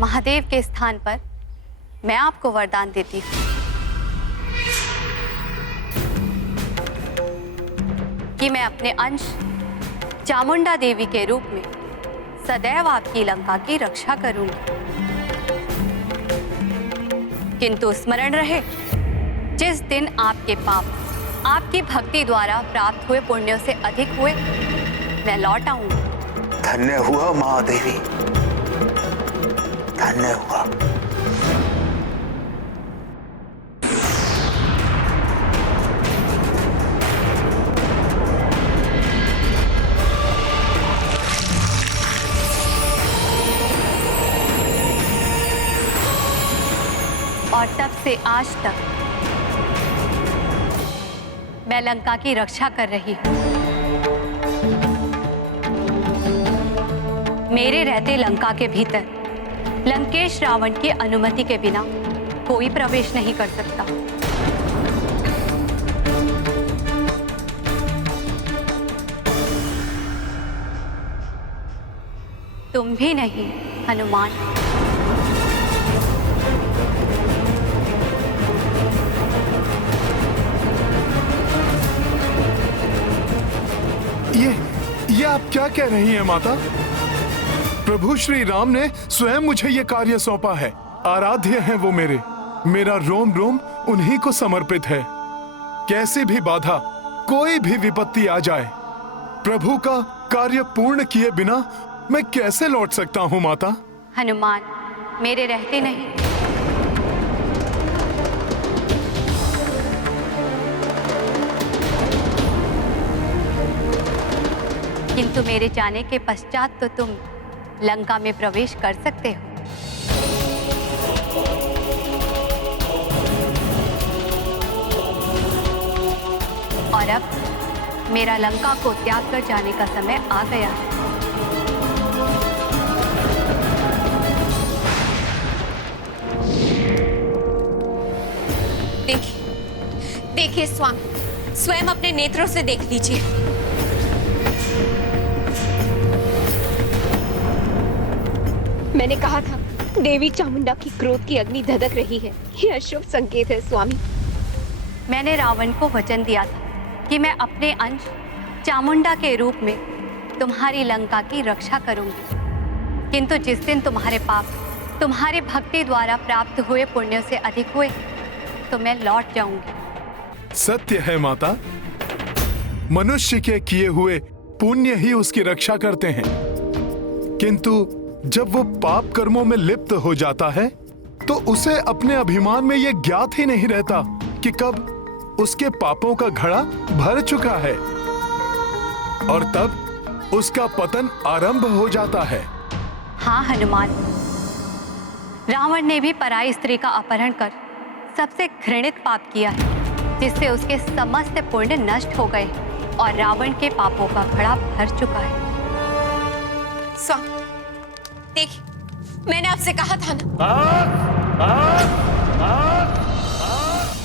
महादेव के स्थान पर मैं आपको वरदान देती हूँ कि मैं अपने अंश चामुंडा देवी के रूप में सदैव आपकी लंका की रक्षा करूंगी। किंतु स्मरण रहे, जिस दिन आपके पाप आपकी भक्ति द्वारा प्राप्त हुए पुण्यों से अधिक हुए, मैं लौट आऊंगी। धन्य हुआ महादेवी, धन्य हुआ। और तब से आज तक मैं लंका की रक्षा कर रही हूं। मेरे रहते लंका के भीतर लंकेश रावण की अनुमति के बिना कोई प्रवेश नहीं कर सकता। तुम भी नहीं हनुमान। ये आप क्या कह रही हैं माता? प्रभु श्री राम ने स्वयं मुझे ये कार्य सौंपा है। आराध्य हैं वो मेरा रोम रोम उन्हीं को समर्पित है। कैसी भी बाधा, कोई भी विपत्ति आ जाए, प्रभु का कार्य पूर्ण किए बिना मैं कैसे लौट सकता हूँ माता? हनुमान, मेरे रहते नहीं। किंतु मेरे जाने के पश्चात तो तुम लंका में प्रवेश कर सकते हो। और अब मेरा लंका को त्याग कर जाने का समय आ गया है। देखिए, देखिए स्वामी, स्वयं अपने नेत्रों से देख लीजिए। मैंने कहा था, देवी चामुंडा की क्रोध की अग्नि धधक रही है। यह अशुभ संकेत है स्वामी। मैंने रावण को वचन दिया था कि मैं अपने अंश चामुंडा के रूप में तुम्हारी लंका की रक्षा करूंगी। किंतु जिस दिन तुम्हारे पाप तुम्हारी भक्ति द्वारा प्राप्त हुए पुण्यों से अधिक हुए, तो मैं लौट जाऊंगी। सत्य है माता, मनुष्य के किए हुए पुण्य ही उसकी रक्षा करते हैं। किंतु जब वो पाप कर्मों में लिप्त हो जाता है, तो उसे अपने अभिमान में ये ज्ञात ही नहीं रहता कि कब उसके पापों का घड़ा भर चुका है, और तब उसका पतन आरंभ हो जाता है। हाँ हनुमान, रावण ने भी पराई स्त्री का अपहरण कर सबसे घृणित पाप किया है, जिससे उसके समस्त पुण्य नष्ट हो गए और रावण के पापों का घड़ा भर चुका है। स्वामी, देखिए, मैंने आपसे कहा था ना।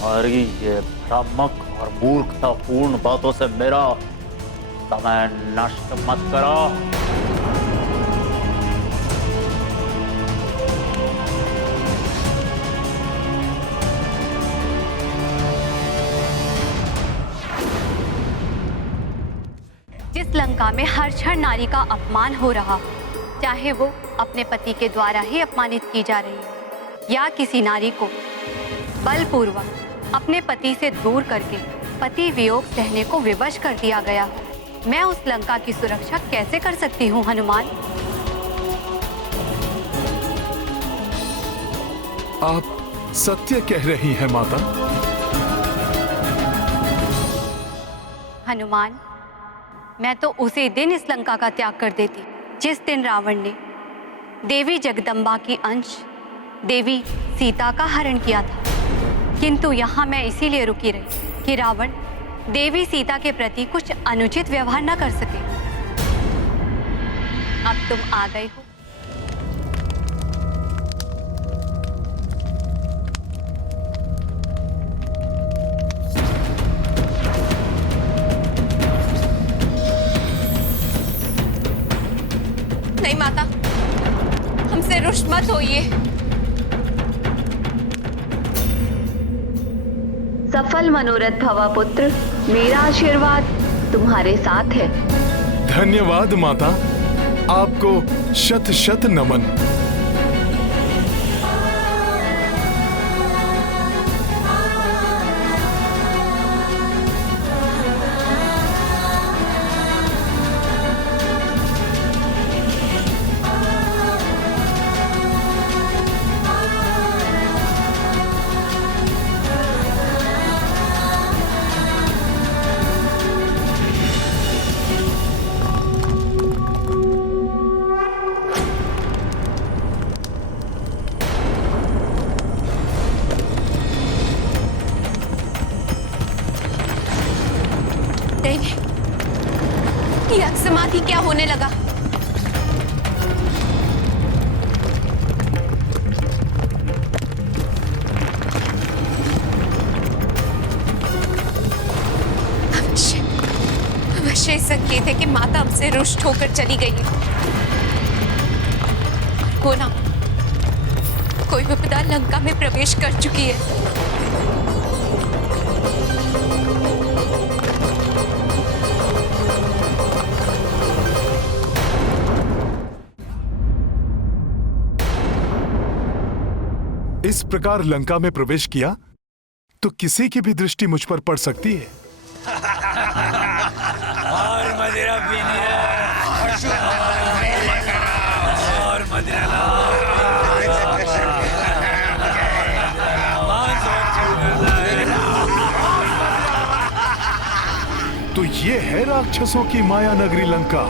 और ये भ्रामक और मूर्खतापूर्ण बातों से मेरा समय नष्ट मत करो। जिस लंका में हर क्षण नारी का अपमान हो रहा, चाहे वो अपने पति के द्वारा ही अपमानित की जा रही है या किसी नारी को बलपूर्वक अपने पति से दूर करके पति वियोग सहने को विवश कर दिया गया हो, मैं उस लंका की सुरक्षा कैसे कर सकती हूँ हनुमान? आप सत्य कह रही हैं माता। हनुमान, मैं तो उसी दिन इस लंका का त्याग कर देती जिस दिन रावण ने देवी जगदम्बा की अंश देवी सीता का हरण किया था। किंतु यहाँ मैं इसीलिए रुकी रही कि रावण देवी सीता के प्रति कुछ अनुचित व्यवहार न कर सके। अब तुम आ गए हो, नहीं माता, हमसे रुष्ट मत होइए। सफल मनोरथ भवा पुत्र, मेरा आशीर्वाद तुम्हारे साथ है। धन्यवाद माता, आपको शत शत नमन। यज्ञ समाधि क्या होने लगा? अवश्य संकेत है कि माता हमसे रुष्ट होकर चली गई है। हो ना, कोई विपदा लंका में प्रवेश कर चुकी है। इस प्रकार लंका में प्रवेश किया तो किसी की भी दृष्टि मुझ पर पड़ सकती है। और मदिरा पीनी है, और मदिरा तो ये है राक्षसों की माया नगरी लंका।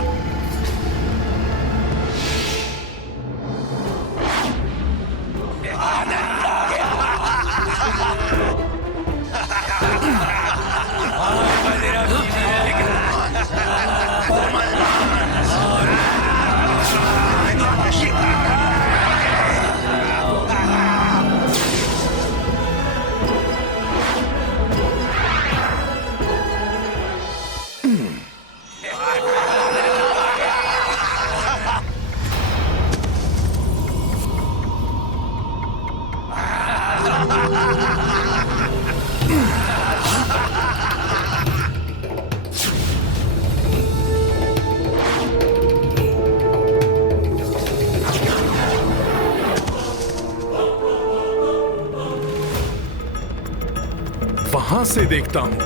वहां से देखता हूं।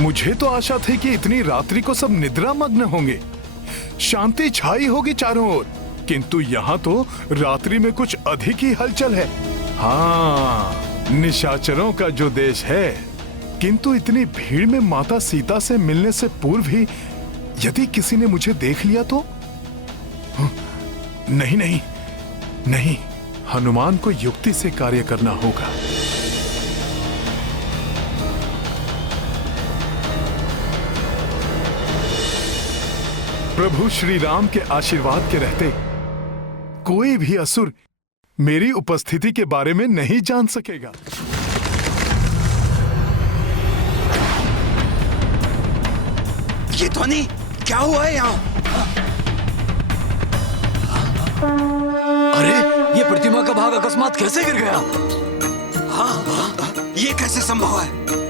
मुझे तो आशा थी कि इतनी रात्रि को सब निद्रा मग्न होंगे, शांति छाई होगी चारों ओर, किंतु यहाँ तो रात्रि में कुछ अधिक ही हलचल है। हाँ, निशाचरों का जो देश है, किंतु इतनी भीड़ में माता सीता से मिलने से पूर्व ही यदि किसी ने मुझे देख लिया तो? नहीं नहीं नहीं, हनुमान को युक्ति से कार्य करना होगा। प्रभु श्री राम के आशीर्वाद के रहते कोई भी असुर मेरी उपस्थिति के बारे में नहीं जान सकेगा। ये ध्वनि क्या हुआ है यहाँ? अरे, ये प्रतिमा का भाग अकस्मात कैसे गिर गया? हाँ, ये कैसे संभव है?